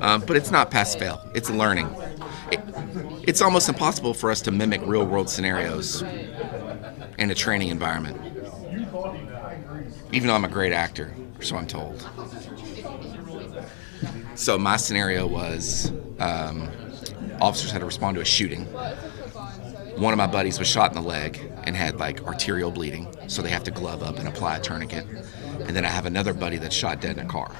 But it's not pass fail. It's learning. It, it's almost impossible for us to mimic real world scenarios in a training environment. Even though I'm a great actor, so I'm told. So my scenario was officers had to respond to a shooting. One of my buddies was shot in the leg and had like arterial bleeding, so they have to glove up and apply a tourniquet. And then I have another buddy that's shot dead in a car,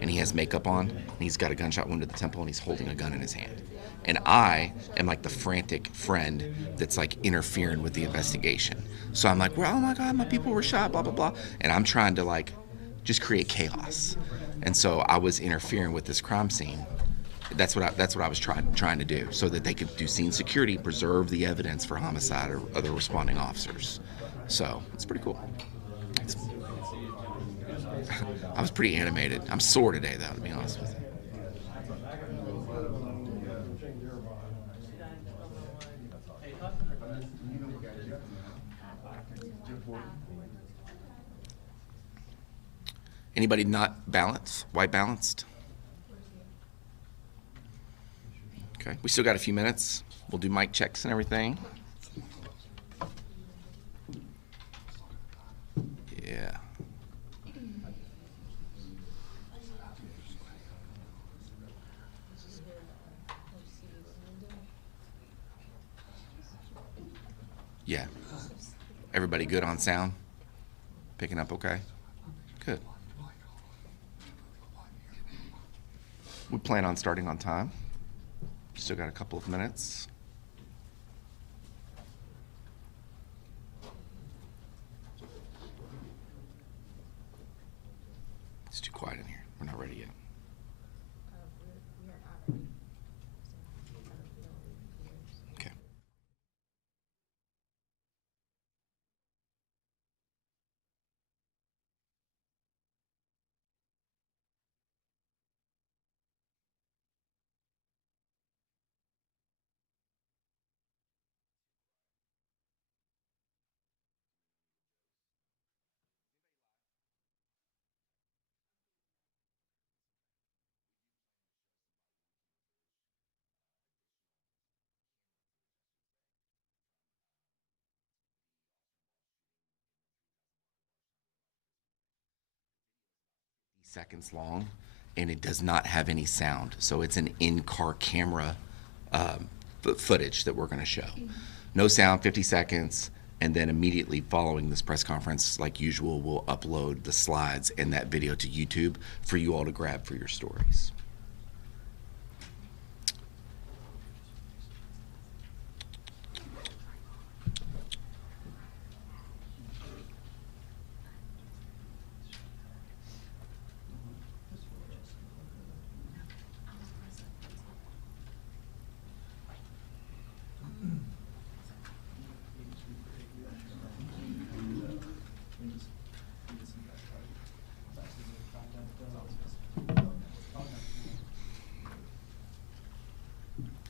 and he has makeup on, and he's got a gunshot wound to the temple, and he's holding a gun in his hand. And I am like the frantic friend that's like interfering with the investigation. So I'm like, well, oh my God, my people were shot, blah, blah, blah. And I'm trying to like just create chaos. And so I was interfering with this crime scene. That's what I was trying to do, so that they could do scene security, preserve the evidence for homicide or other responding officers. So it's pretty cool. It's, I was pretty animated. I'm sore today, though, to be honest with you. Anybody not balanced? White balanced? Okay. We still got a few minutes. We'll do mic checks and everything. Yeah. Yeah. Everybody good on sound? Picking up okay? Good. We plan on starting on time. Still got a couple of minutes. It's too quiet in here. We're not ready yet. Okay. Seconds long, and it does not have any sound. So it's an in-car camera footage that we're going to show. No sound, 50 seconds, and then immediately following this press conference, like usual, we'll upload the slides and that video to YouTube for you all to grab for your stories.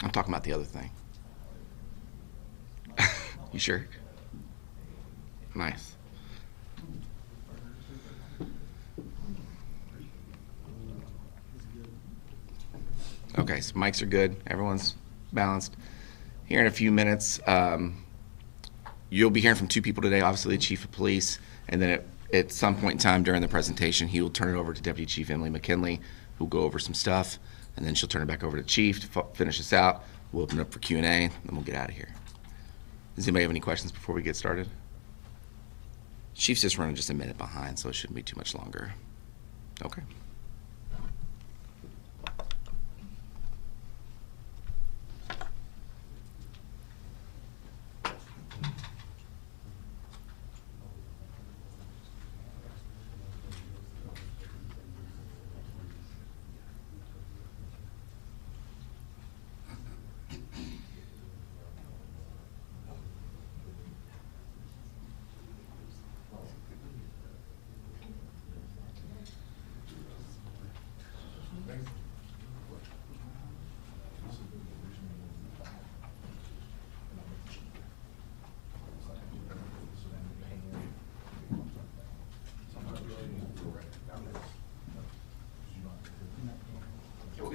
I'm talking about the other thing. You sure? Nice. Okay, so mics are good. Everyone's balanced. Here in a few minutes, you'll be hearing from two people today, obviously the Chief of Police, and then at some point in time during the presentation, he will turn it over to Deputy Chief Emily McKinley, who'll go over some stuff, and then she'll turn it back over to Chief to finish us out. We'll open it up for Q&A, and then we'll get out of here. Does anybody have any questions before we get started? Chief's just running just a minute behind, so it shouldn't be too much longer. Okay.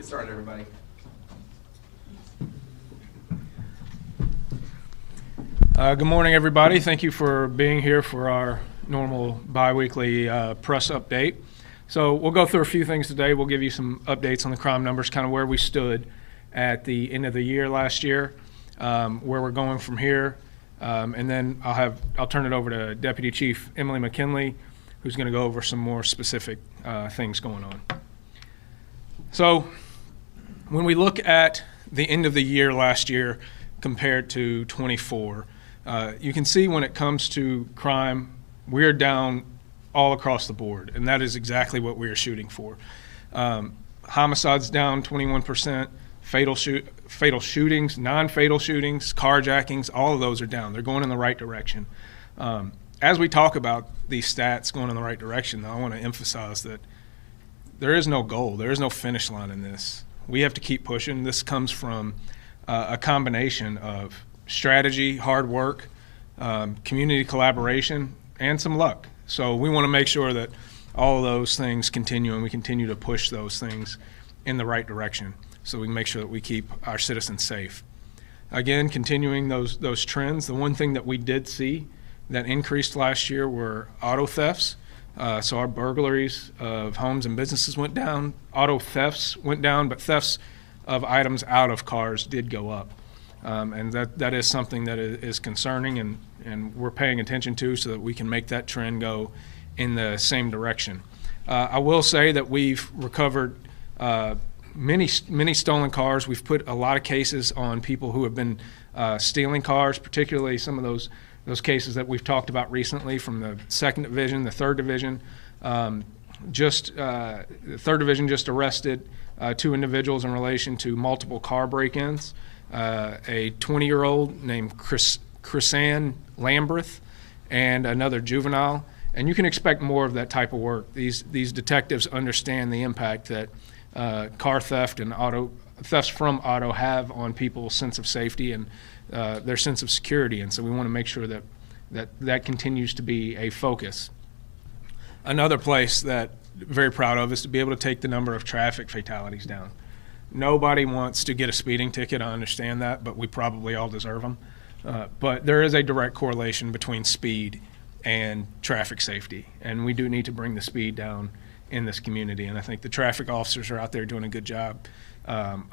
started, everybody. Good morning, everybody. Thank you for being here for our normal bi-weekly press update. So we'll go through a few things today. We'll give you some updates on the crime numbers, kind of where we stood at the end of the year last year, where we're going from here, and then I'll turn it over to Deputy Chief Emily McKinley, who's going to go over some more specific things going on. So when we look at the end of the year last year compared to 24, you can see when it comes to crime, we're down all across the board, and that is exactly what we are shooting for. Homicides down 21%, fatal shootings, non-fatal shootings, carjackings, all of those are down. They're going in the right direction. As we talk about these stats going in the right direction, though, I want to emphasize that there is no goal. There is no finish line in this. We have to keep pushing. This comes from a combination of strategy, hard work, community collaboration, and some luck. So we want to make sure that all of those things continue, and we continue to push those things in the right direction so we can make sure that we keep our citizens safe. Again, continuing those trends, the one thing that we did see that increased last year were auto thefts. So our burglaries of homes and businesses went down, auto thefts went down, but thefts of items out of cars did go up. And that is something that is concerning, and we're paying attention to so that we can make that trend go in the same direction. I will say that we've recovered many stolen cars. We've put a lot of cases on people who have been stealing cars, particularly some of those cases that we've talked about recently from the 2nd Division, the 3rd Division. The 3rd Division just arrested 2 individuals in relation to multiple car break-ins. A 20-year-old named Chrisanne Lambreth and another juvenile. And you can expect more of that type of work. These detectives understand the impact that car theft and thefts from auto have on people's sense of safety and their sense of security, and so we want to make sure that continues to be a focus. Another place that I'm very proud of is to be able to take the number of traffic fatalities down. Nobody wants to get a speeding ticket, I understand that, but we probably all deserve them. But there is a direct correlation between speed and traffic safety, and we do need to bring the speed down in this community, and I think the traffic officers are out there doing a good job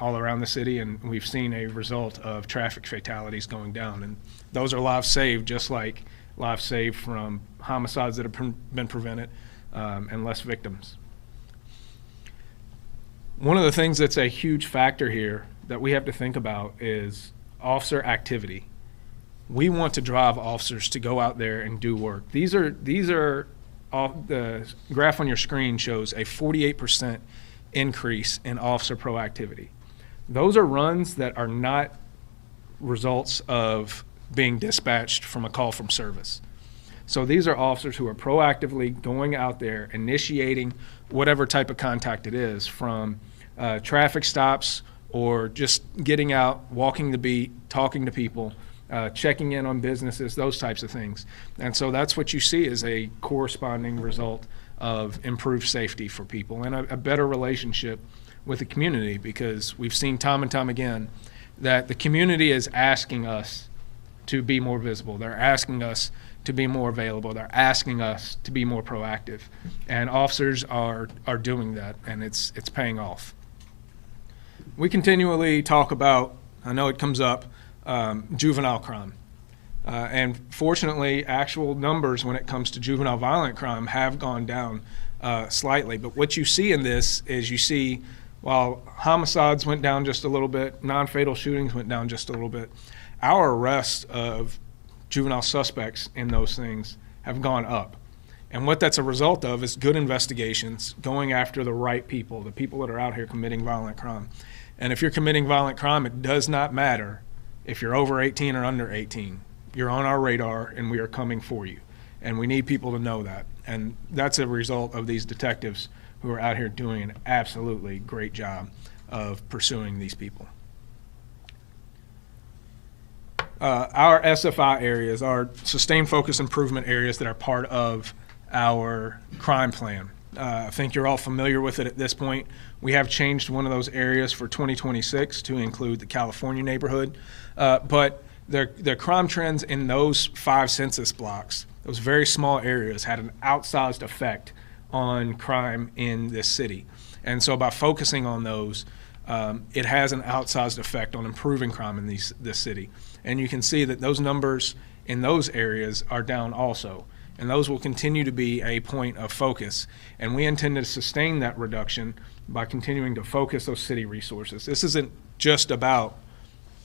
all around the city, and we've seen a result of traffic fatalities going down, and those are lives saved, just like lives saved from homicides that have been prevented and less victims. One of the things that's a huge factor here that we have to think about is officer activity. We want to drive officers to go out there and do work. These are the graph on your screen shows a 48% increase in officer proactivity. Those are runs that are not results of being dispatched from a call from service. So these are officers who are proactively going out there, initiating whatever type of contact it is, from traffic stops or just getting out, walking the beat, talking to people, checking in on businesses, those types of things. And so that's what you see as a corresponding result of improved safety for people and a better relationship with the community, because we've seen time and time again that the community is asking us to be more visible. They're asking us to be more available. They're asking us to be more proactive. And officers are doing that, and it's paying off. We continually talk about, I know it comes up, juvenile crime. And fortunately, actual numbers when it comes to juvenile violent crime have gone down slightly. But what you see in this is you see, while homicides went down just a little bit, non-fatal shootings went down just a little bit, our arrests of juvenile suspects in those things have gone up. And what that's a result of is good investigations, going after the right people, the people that are out here committing violent crime. And if you're committing violent crime, it does not matter if you're over 18 or under 18. You're on our radar, and we are coming for you. And we need people to know that. And that's a result of these detectives who are out here doing an absolutely great job of pursuing these people. Our SFI areas, our sustained focus improvement areas that are part of our crime plan. I think you're all familiar with it at this point. We have changed one of those areas for 2026 to include the California neighborhood. But the crime trends in those 5 census blocks, those very small areas, had an outsized effect on crime in this city. And so by focusing on those, it has an outsized effect on improving crime in this city. And you can see that those numbers in those areas are down also. And those will continue to be a point of focus. And we intend to sustain that reduction by continuing to focus those city resources. This isn't just about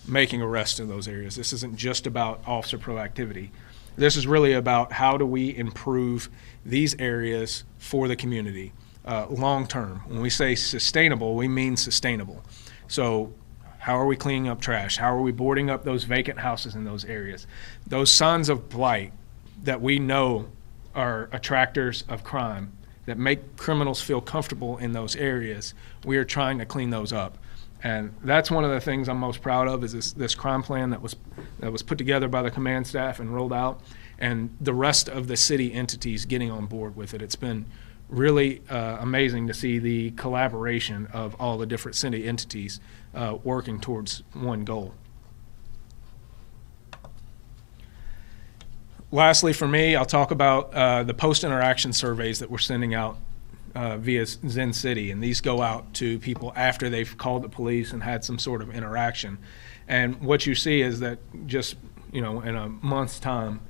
making arrests in those areas. This isn't just about officer proactivity. This is really about how do we improve these areas for the community long term. When we say sustainable, we mean sustainable. So how are we cleaning up trash? How are we boarding up those vacant houses in those areas? Those signs of blight that we know are attractors of crime, that make criminals feel comfortable in those areas, we are trying to clean those up. And that's one of the things I'm most proud of, is this crime plan that was put together by the command staff and rolled out, and the rest of the city entities getting on board with it. It's been really amazing to see the collaboration of all the different city entities working towards one goal. Lastly, for me, I'll talk about the post-interaction surveys that we're sending out via Zen City, and these go out to people after they've called the police and had some sort of interaction. And what you see is that just, in a month's time,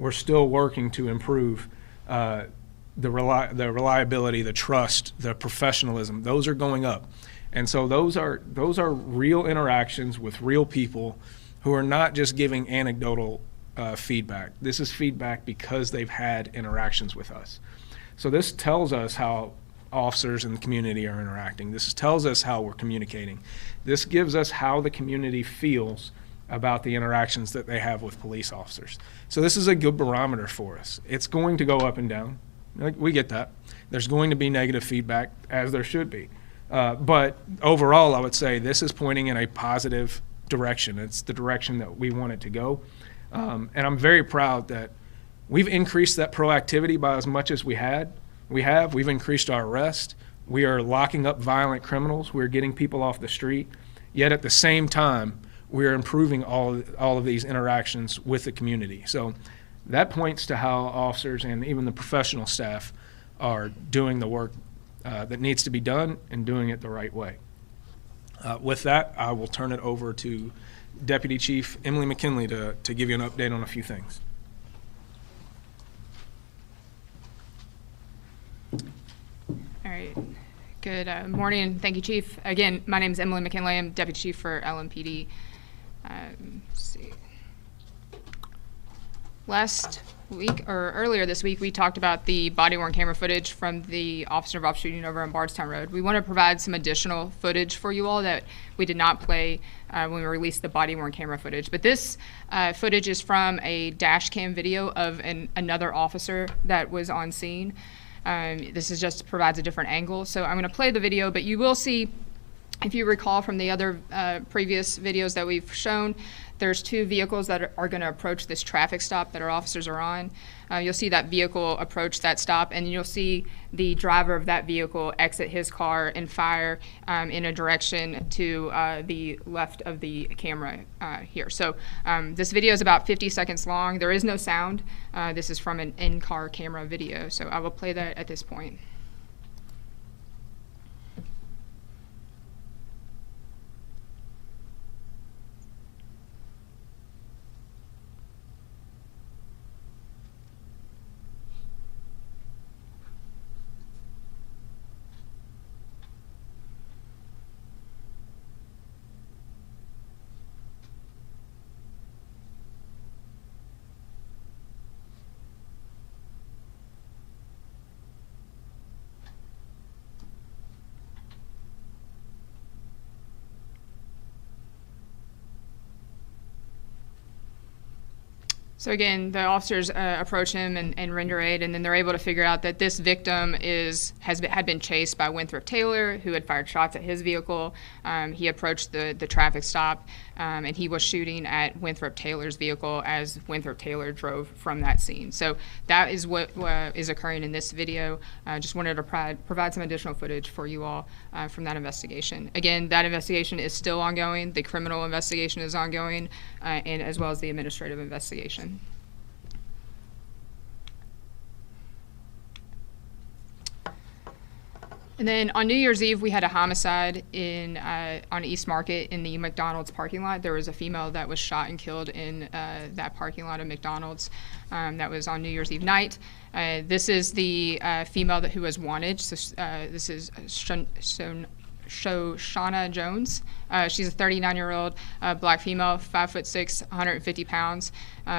we're still working to improve the reliability, the trust, the professionalism. Those are going up. And so those are real interactions with real people who are not just giving anecdotal feedback. This is feedback because they've had interactions with us. So this tells us how officers in the community are interacting. This tells us how we're communicating. This gives us how the community feels about the interactions that they have with police officers. So this is a good barometer for us. It's going to go up and down. We get that. There's going to be negative feedback, as there should be. But overall, I would say this is pointing in a positive direction. It's the direction that we want it to go. And I'm very proud that we've increased that proactivity by as much as we have. We've increased our arrest. We are locking up violent criminals. We're getting people off the street. Yet at the same time, we're improving all of these interactions with the community. So that points to how officers and even the professional staff are doing the work that needs to be done and doing it the right way. With that, I will turn it over to Deputy Chief Emily McKinley to give you an update on a few things. All right. Good morning. Thank you, Chief. Again, my name is Emily McKinley. I'm Deputy Chief for LMPD. Let's see. Last week, or earlier this week, we talked about the body-worn camera footage from the officer-involved shooting over on Bardstown Road. We want to provide some additional footage for you all that we did not play when we released the body-worn camera footage. But this footage is from a dash cam video of another officer that was on scene. This is just provides a different angle. So I'm going to play the video, but you will see, if you recall from the other previous videos that we've shown, there's two vehicles that are going to approach this traffic stop that our officers are on. You'll see that vehicle approach that stop, and you'll see the driver of that vehicle exit his car and fire in a direction to the left of the camera here. So this video is about 50 seconds long. There is no sound. This is from an in-car camera video, so I will play that at this point. So again, the officers approach him and render aid, and then they're able to figure out that this victim had been chased by Winthrop Taylor, who had fired shots at his vehicle. He approached the traffic stop, and he was shooting at Winthrop Taylor's vehicle as Winthrop Taylor drove from that scene. So that is what is occurring in this video. Just wanted to provide some additional footage for you all from that investigation. Again, that investigation is still ongoing. The criminal investigation is ongoing, and as well as the administrative investigation. And then on New Year's Eve, we had a homicide on East Market in the McDonald's parking lot. There was a female that was shot and killed in that parking lot of McDonald's. That was on New Year's Eve night. This is the female who was wanted. So, this is Shauna Jones. She's a 39-year-old black female, 5'6", 150 pounds.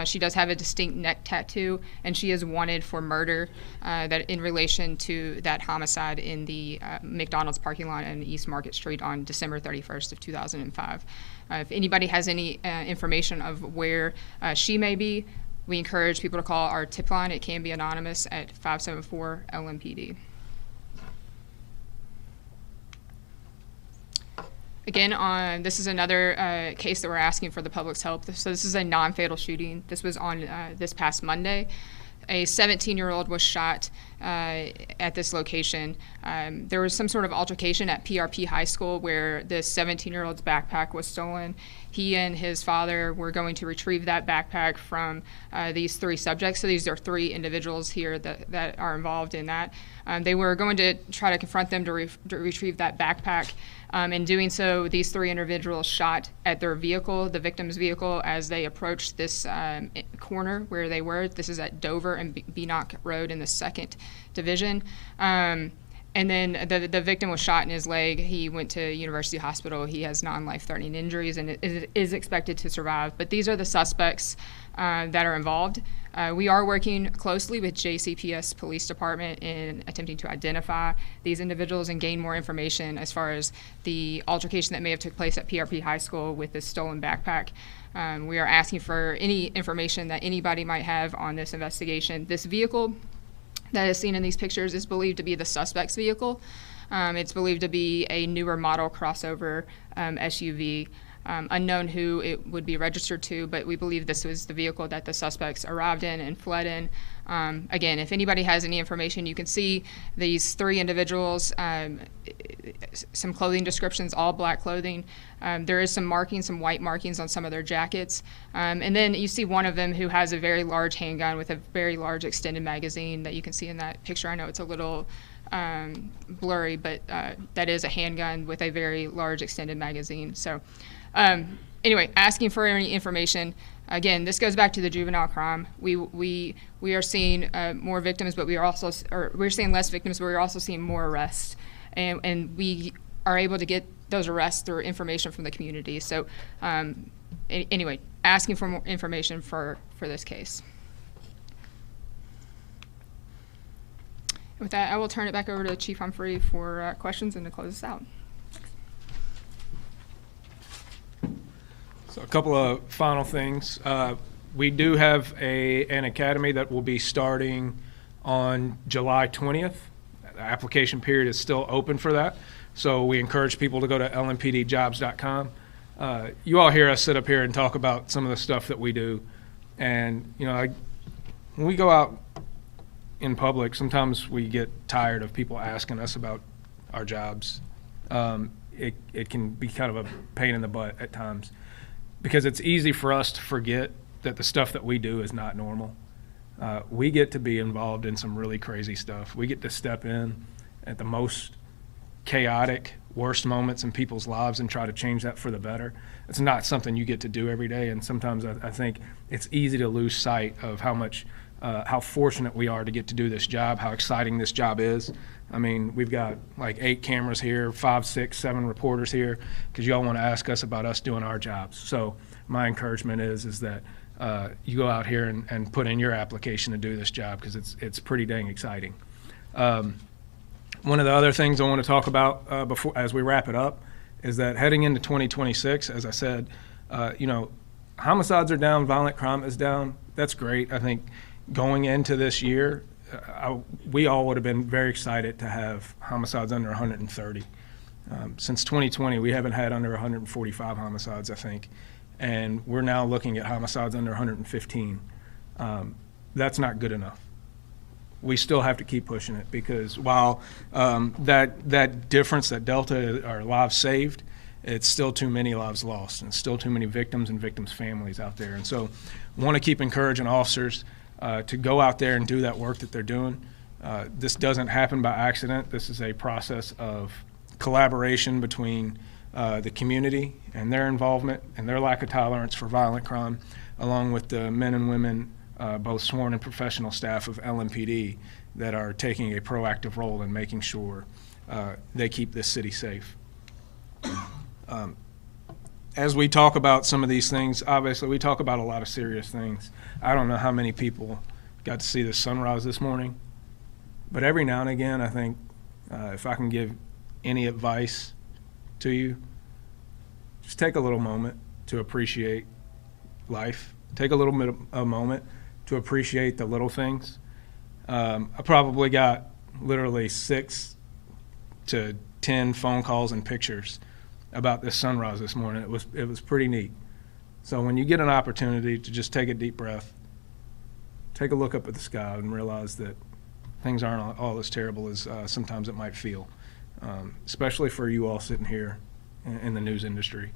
She does have a distinct neck tattoo, and she is wanted for murder that in relation to that homicide in the McDonald's parking lot on East Market Street on December 31st of 2005. If anybody has any information of where she may be, we encourage people to call our tip line. It can be anonymous at 574 LMPD. Again, this is another case that we're asking for the public's help. So this is a non-fatal shooting. This was on this past Monday. A 17-year-old was shot at this location. There was some sort of altercation at PRP High School where this 17-year-old's backpack was stolen. He and his father were going to retrieve that backpack from these three subjects. So these are three individuals here that are involved in that. They were going to try to confront them to retrieve that backpack. In doing so, these three individuals shot at their vehicle, the victim's vehicle, as they approached this corner where they were. This is at Dover and Beanock Road in the 2nd Division. And then the victim was shot in his leg. He went to University Hospital. He has non-life-threatening injuries and is expected to survive. But these are the suspects that are involved. We are working closely with JCPS Police Department in attempting to identify these individuals and gain more information as far as the altercation that may have took place at PRP High School with this stolen backpack. We are asking for any information that anybody might have on this investigation. This vehicle that is seen in these pictures is believed to be the suspect's vehicle. It's believed to be a newer model crossover SUV. Unknown who it would be registered to, but we believe this was the vehicle that the suspects arrived in and fled in. Again, if anybody has any information, you can see these three individuals, some clothing descriptions, all black clothing. There is some markings, some white markings on some of their jackets. And then you see one of them who has a very large handgun with a very large extended magazine that you can see in that picture. I know it's a little blurry, but that is a handgun with a very large extended magazine. So anyway, asking for any information. Again, this goes back to the juvenile crime. We are seeing more victims, but we're seeing less victims, but we're also seeing more arrests, and we are able to get those arrests through information from the community. So anyway, asking for more information for this case. With that, I will turn it back over to Chief Humphrey for questions and to close us out. So a couple of final things. We do have an academy that will be starting on July 20th. The application period is still open for that. So we encourage people to go to lmpdjobs.com. You all hear us sit up here and talk about some of the stuff that we do. And, you know, when we go out in public, sometimes we get tired of people asking us about our jobs. It can be kind of a pain in the butt at times, because it's easy for us to forget that the stuff that we do is not normal. We get to be involved in some really crazy stuff. We get to step in at the most chaotic, worst moments in people's lives and try to change that for the better. It's not something you get to do every day, and sometimes I think it's easy to lose sight of how fortunate we are to get to do this job, how exciting this job is. I mean, we've got like 8 cameras here, 5, 6, 7 reporters here, because y'all want to ask us about us doing our jobs. So my encouragement is that you go out here and put in your application to do this job, because it's pretty dang exciting. One of the other things I want to talk about before, as we wrap it up, is that heading into 2026, as I said, you know, homicides are down, violent crime is down. That's great. I think going into this year, we all would have been very excited to have homicides under 130. Since 2020, we haven't had under 145 homicides, I think, and we're now looking at homicides under 115. That's not good enough. We still have to keep pushing it, because while that difference, that delta, are lives saved, it's still too many lives lost, and still too many victims and victims' families out there. And so want to keep encouraging officers to go out there and do that work that they're doing. This doesn't happen by accident. This is a process of collaboration between the community and their involvement and their lack of tolerance for violent crime, along with the men and women, both sworn and professional staff of LMPD, that are taking a proactive role in making sure they keep this city safe. As we talk about some of these things, obviously we talk about a lot of serious things. I don't know how many people got to see the sunrise this morning, but every now and again, I think if I can give any advice to you, just take a little moment to appreciate life. Take a little bit of a moment to appreciate the little things. I probably got literally 6 to 10 phone calls and pictures about this sunrise this morning. It was pretty neat. So when you get an opportunity to just take a deep breath, take a look up at the sky and realize that things aren't all as terrible as sometimes it might feel, especially for you all sitting here in the news industry.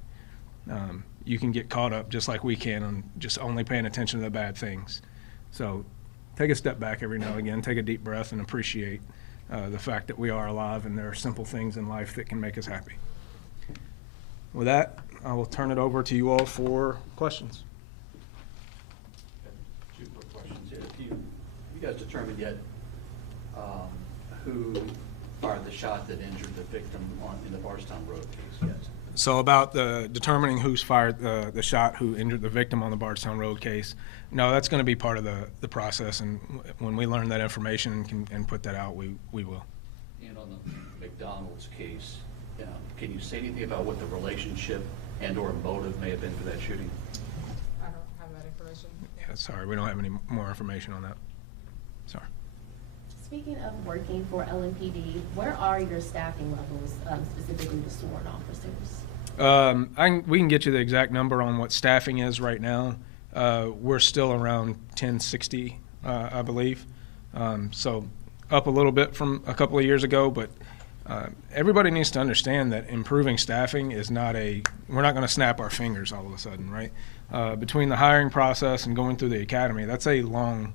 You can get caught up, just like we can, on just only paying attention to the bad things. So take a step back every now and again, take a deep breath, and appreciate the fact that we are alive, and there are simple things in life that can make us happy. With that, I will turn it over to you all for questions. Two quick questions here. Have you guys determined yet who fired the shot that injured the victim in the Bardstown Road case yet? So about determining who's fired the shot who injured the victim on the Bardstown Road case, no, that's going to be part of the process, and when we learn that information and put that out, we will. And on the McDonald's case, can you say anything about what the relationship and or motive may have been for that shooting? I don't have that information. Yeah, sorry, we don't have any more information on that. Sorry. Speaking of working for LMPD, where are your staffing levels, specifically the sworn officers? We can get you the exact number on what staffing is right now. We're still around 1060, I believe. So up a little bit from a couple of years ago, but everybody needs to understand that improving staffing is we're not going to snap our fingers all of a sudden, right? Between the hiring process and going through the academy, that's a long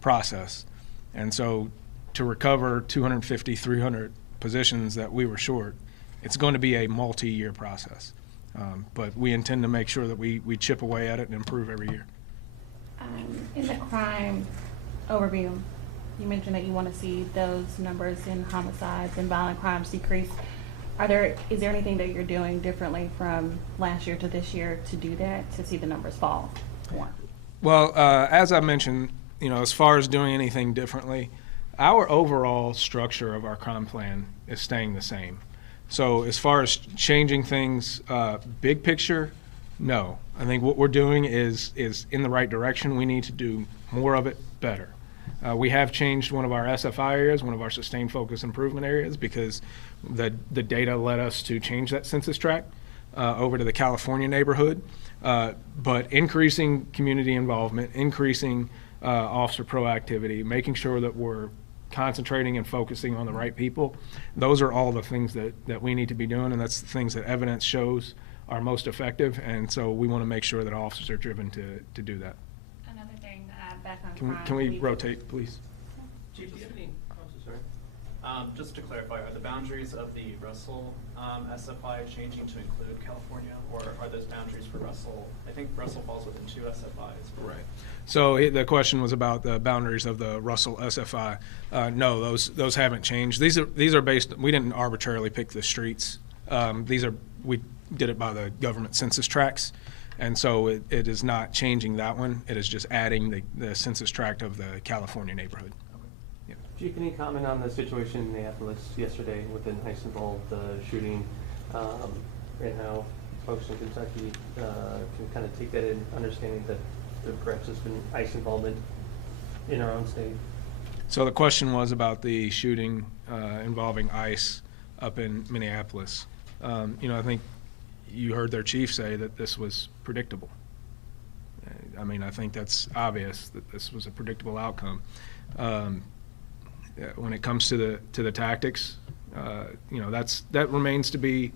process. And so to recover 250, 300 positions that we were short, it's going to be a multi-year process. But we intend to make sure that we chip away at it and improve every year. In the crime overview, you mentioned that you want to see those numbers in homicides and violent crimes decrease. Is there anything that you're doing differently from last year to this year to do that, to see the numbers fall more? Well, as I mentioned, as far as doing anything differently, our overall structure of our crime plan is staying the same. So as far as changing things, big picture, no. I think what we're doing is in the right direction. We need to do more of it better. We have changed one of our SFI areas, one of our sustained focus improvement areas, because the data led us to change that census tract over to the California neighborhood. But increasing community involvement, increasing officer proactivity, making sure that we're concentrating and focusing on the right people, those are all the things that we need to be doing, and that's the things that evidence shows are most effective, and so we want to make sure that officers are driven to do that. Another thing to add back on crime. Can we rotate, please? Chief, do you have any, just to clarify, are the boundaries of the Russell SFI changing to include California, or are those boundaries for Russell? I think Russell falls within 2 SFIs. Right. So the question was about the boundaries of the Russell SFI. No, those haven't changed. These are based. We didn't arbitrarily pick the streets. We did it by the government census tracts, and so it is not changing that one. It is just adding the census tract of the California neighborhood. Chief, can you comment on the situation in Minneapolis yesterday with the Heisenwald shooting, and how folks in Kentucky can kind of take that in, understanding that there perhaps has been ICE involvement in our own state. So the question was about the shooting involving ICE up in Minneapolis. I think you heard their chief say that this was predictable. I mean, I think that's obvious that this was a predictable outcome. When it comes to the tactics, that remains to be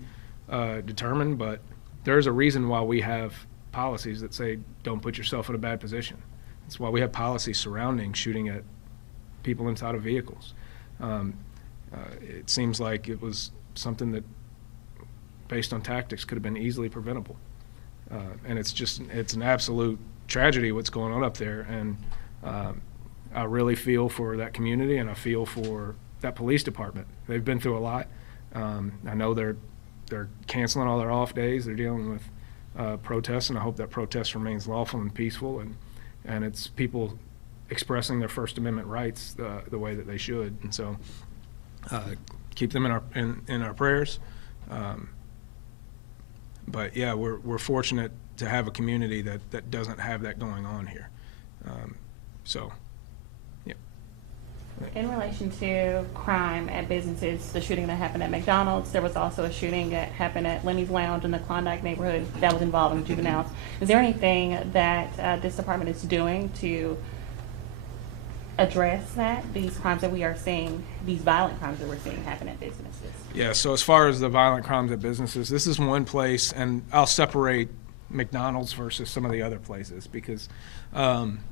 determined. But there is a reason why we have policies that say don't put yourself in a bad position. That's why we have policies surrounding shooting at people inside of vehicles. It seems like it was something that, based on tactics, could have been easily preventable. And it's an absolute tragedy what's going on up there. And I really feel for that community, and I feel for that police department. They've been through a lot. I know they're canceling all their off days. They're dealing with protests, and I hope that protest remains lawful and peaceful, and it's people expressing their First Amendment rights the way that they should. And so keep them in our prayers. But yeah, we're fortunate to have a community that doesn't have that going on here. So, yeah. In relation to crime at businesses, the shooting that happened at McDonald's, there was also a shooting that happened at Lenny's Lounge in the Klondike neighborhood that was involving juveniles. Is there anything that this department is doing to address these crimes that we are seeing, these violent crimes that we're seeing happen at businesses? Yeah, so as far as the violent crimes at businesses, this is one place, and I'll separate McDonald's versus some of the other places, because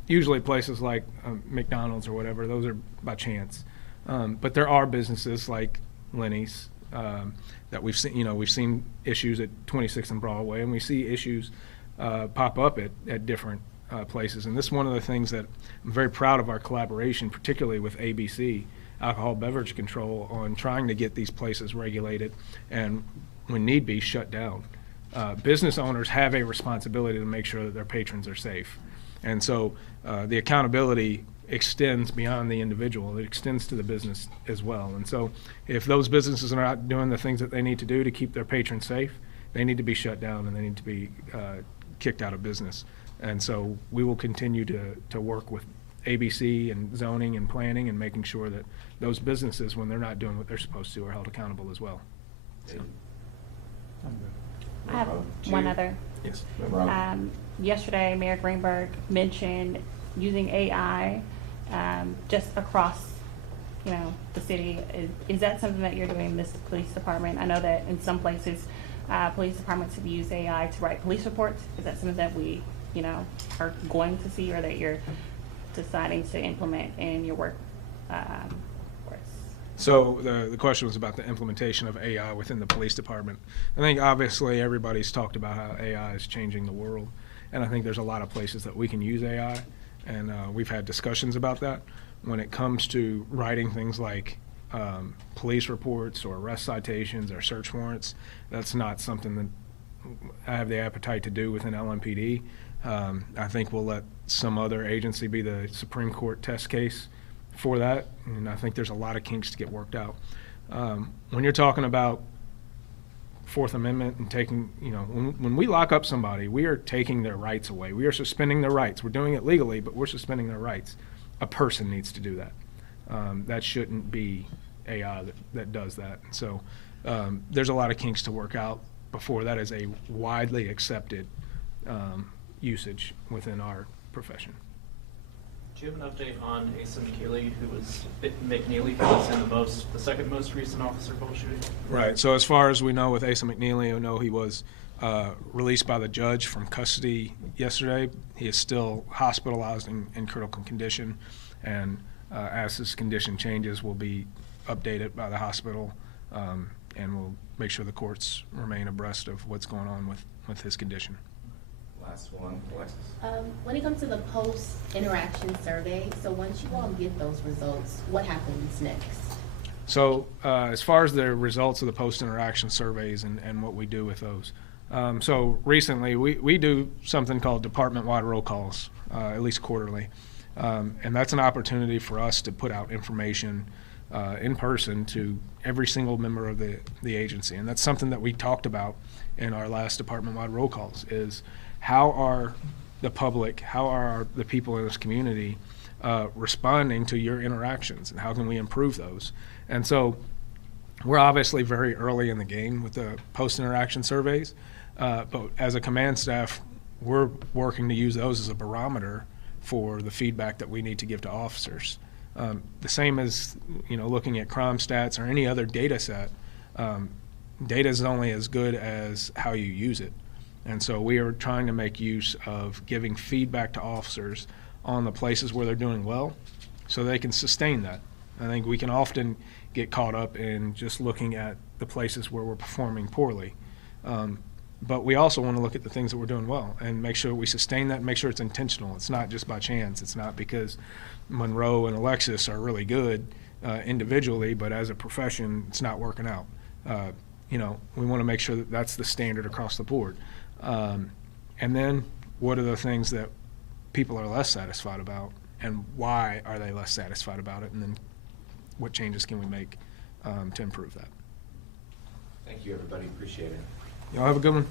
usually places like McDonald's or whatever, those are by chance. But there are businesses like Lenny's that we've seen. We've seen issues at 26th and Broadway, and we see issues pop up at different places. And this is one of the things that I'm very proud of our collaboration, particularly with ABC, Alcohol Beverage Control, on trying to get these places regulated and, when need be, shut down. Business owners have a responsibility to make sure that their patrons are safe. And so the accountability extends beyond the individual. It extends to the business as well. And so if those businesses are not doing the things that they need to do to keep their patrons safe, they need to be shut down, and they need to be kicked out of business. And so we will continue to work with ABC and zoning and planning and making sure that those businesses, when they're not doing what they're supposed to, are held accountable as well. So. I have one other. Yes. Yesterday, Mayor Greenberg mentioned using AI just across, the city. Is that something that you're doing in this police department? I know that in some places, police departments have used AI to write police reports. Is that something that we, are going to see, or that you're deciding to implement in your work? So the question was about the implementation of AI within the police department. I think obviously everybody's talked about how AI is changing the world, and I think there's a lot of places that we can use AI, and we've had discussions about that. When it comes to writing things like police reports or arrest citations or search warrants, that's not something that I have the appetite to do within LMPD. I think we'll let some other agency be the Supreme Court test case for that, and I think there's a lot of kinks to get worked out. When you're talking about Fourth Amendment and taking, when we lock up somebody, we are taking their rights away. We are suspending their rights. We're doing it legally, but we're suspending their rights. A person needs to do that. That shouldn't be AI that does that. So there's a lot of kinks to work out before that is a widely accepted usage within our profession. Do you have an update on Asa McNeely, who was in the second most recent Officer Paul shooting? Right. So as far as we know with Asa McNeely, we know he was released by the judge from custody yesterday. He is still hospitalized in critical condition, and as his condition changes, will be updated by the hospital, and we'll make sure the courts remain abreast of what's going on with his condition. Last one, Alexis. When it comes to the post-interaction survey, so once you all get those results, what happens next? So as far as the results of the post-interaction surveys and what we do with those, so recently we do something called department-wide roll calls, at least quarterly, and that's an opportunity for us to put out information in person to every single member of the agency, and that's something that we talked about in our last department-wide roll calls, is how are the public, how are the people in this community responding to your interactions, and how can we improve those? And so we're obviously very early in the game with the post-interaction surveys, but as a command staff, we're working to use those as a barometer for the feedback that we need to give to officers. The same as, looking at crime stats or any other data set, data is only as good as how you use it. And so we are trying to make use of giving feedback to officers on the places where they're doing well so they can sustain that. I think we can often get caught up in just looking at the places where we're performing poorly. But we also want to look at the things that we're doing well and make sure we sustain that and make sure it's intentional. It's not just by chance. It's not because Monroe and Alexis are really good individually, but as a profession, it's not working out. We want to make sure that that's the standard across the board. And then what are the things that people are less satisfied about, and why are they less satisfied about it, and then what changes can we make to improve that? Thank you, everybody. Appreciate it. Y'all have a good one.